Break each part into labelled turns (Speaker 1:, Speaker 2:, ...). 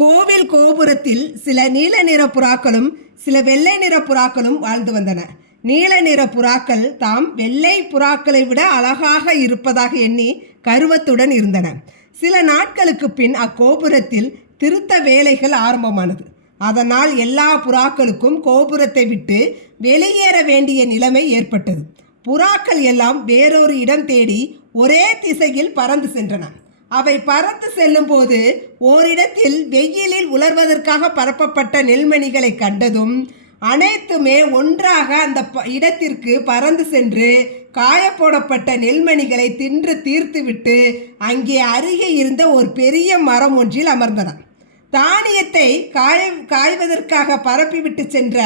Speaker 1: கோவில் கோபுரத்தில் சில நீல நிற புறாக்களும் சில வெள்ளை நிற புறாக்களும் வாழ்ந்து வந்தன. நீல நிற புறாக்கள் தாம் வெள்ளை புறாக்களை விட அழகாக இருப்பதாக எண்ணி கருவத்துடன் இருந்தன. சில நாட்களுக்கு பின் அக்கோபுரத்தில் திருத்த வேலைகள் ஆரம்பமானது. அதனால் எல்லா புறாக்களுக்கும் கோபுரத்தை விட்டு வெளியேற வேண்டிய நிலைமை ஏற்பட்டது. புறாக்கள் எல்லாம் வேறொரு இடம் தேடி ஒரே திசையில் பறந்து சென்றன. அவை பறந்து செல்லும் போது ஓரிடத்தில் வெயிலில் உலர்வதற்காக பரப்பப்பட்ட நெல்மணிகளை கண்டதும் அனைத்துமே ஒன்றாக அந்த ப- இடத்திற்கு பறந்து சென்று காயப்போடப்பட்ட நெல்மணிகளை தின்று தீர்த்துவிட்டு அங்கே அருகே இருந்த ஒரு பெரிய மரம் ஒன்றில் அமர்ந்தன. தானியத்தை காய காய்வதற்காக பரப்பிவிட்டு சென்ற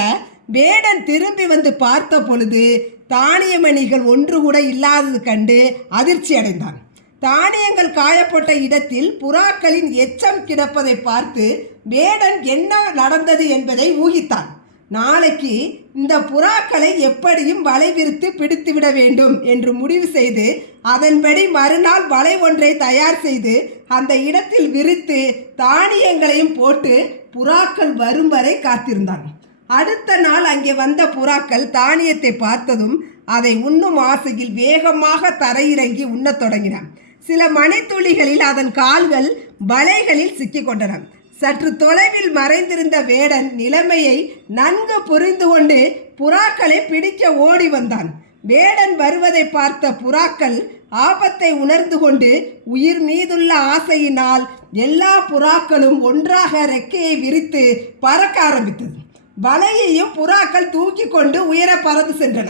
Speaker 1: வேடன் திரும்பி வந்து பார்த்த பொழுது தானியமணிகள் ஒன்று கூட இல்லாதது கண்டு அதிர்ச்சி அடைந்தான் தானியங்கள் காயப்பட்ட இடத்தில் புறாக்களின் எச்சம் கிடப்பதை பார்த்து வேடன் என்ன நடந்தது என்பதை ஊகித்தான். நாளைக்கு இந்த புறாக்களை எப்படியும் வலை விரித்து பிடித்துவிட வேண்டும் என்று முடிவு செய்து அதன்படி மறுநாள் வலை ஒன்றை தயார் செய்து அந்த இடத்தில் விரித்து தானியங்களையும் போட்டு புறாக்கள் வரும் வரை காத்திருந்தான். அடுத்த நாள் அங்கே வந்த புறாக்கள் தானியத்தை பார்த்ததும் அதை உண்ணும் ஆசையில் வேகமாக தரையிறங்கி உண்ணத் தொடங்கினான் சில மணித்துளிகளில் அதன் கால்கள் வலைகளில் சிக்கிக் கொண்டன சற்று தொலைவில் மறைந்திருந்த வேடன் நிலைமையை நன்கு புரிந்து கொண்டு புறாக்களை பிடிக்க ஓடி வந்தான். வேடன் வருவதை பார்த்த புறாக்கள் ஆபத்தை உணர்ந்து கொண்டு உயிர் மீதுள்ள ஆசையினால் எல்லா புறாக்களும் ஒன்றாக ரெக்கையை விரித்து பறக்க ஆரம்பித்தது. வலையையும் புறாக்கள் தூக்கி கொண்டு உயர பறந்து சென்றன.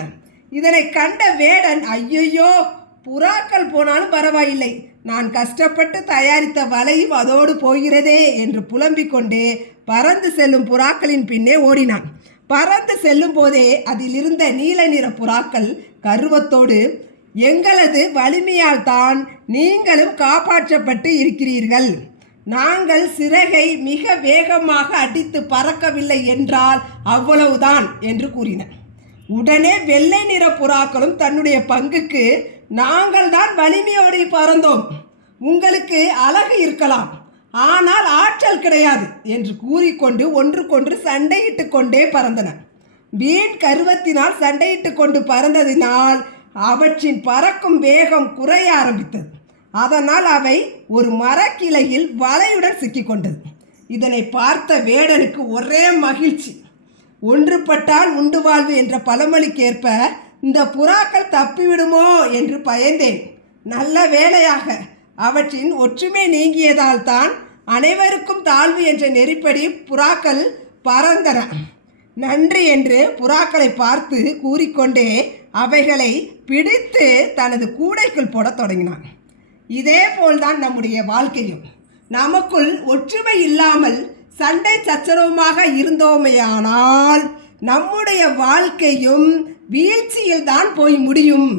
Speaker 1: இதனை கண்ட வேடன் ஐயையோ! புறாக்கள் போனாலும் பரவாயில்லை. நான் கஷ்டப்பட்டு தயாரித்த வலையும் அதோடு போகிறதே என்று புலம்பிக் கொண்டே பறந்து செல்லும் புறாக்களின் பின்னே ஓடினான். பறந்து செல்லும் போதே அதிலிருந்த நீல நிற புறாக்கள் கருவத்தோடு எங்களது வலிமையால் தான் நீங்களும் காப்பாற்றப்பட்டு இருக்கிறீர்கள். நாங்கள் சிறகை மிக வேகமாக அடித்து பறக்கவில்லை என்றால் அவ்வளவுதான் என்று கூறினர் உடனே வெள்ளை நிற புறாக்களும் தன்னுடைய பங்குக்கு நாங்கள் தான் வலிமையோடு பறந்தோம். உங்களுக்கு அழகு இருக்கலாம். ஆனால் ஆற்றல் கிடையாது என்று கூறிக்கொண்டு ஒன்றுக்கொன்று சண்டையிட்டு கொண்டே பறந்தன. வீண் கருவத்தினால் சண்டையிட்டு கொண்டு பறந்ததினால் அவற்றின் பறக்கும் வேகம் குறைய ஆரம்பித்தது. அதனால் அவை ஒரு மரக்கிளையில் வலையுடன் சிக்கிக்கொண்டது. இதனை பார்த்த வேடனுக்கு ஒரே மகிழ்ச்சி. ஒன்றுபட்டால் உண்டு வாழ்வு என்ற பழமொழிக்கேற்ப இந்த புறாக்கள் தப்பிவிடுமோ என்று பயந்தேன். நல்ல வேளையாக அவற்றின் ஒற்றுமை நீங்கியதால் தான் அனைவருக்கும் தாழ்வு என்ற நெறிப்படி புறாக்கள் பறந்தன. நன்றி என்று புறாக்களை பார்த்து கூறிக்கொண்டே அவைகளை பிடித்து தனது கூடைக்குள் போடத் தொடங்கினான். இதே போல்தான் நம்முடைய வாழ்க்கையும். நமக்குள் ஒற்றுமை இல்லாமல் சண்டை சச்சரவுமாக இருந்தோமேயானால் நம்முடைய வாழ்க்கையும் வீழ்ச்சியில் தான் போய் முடியும்.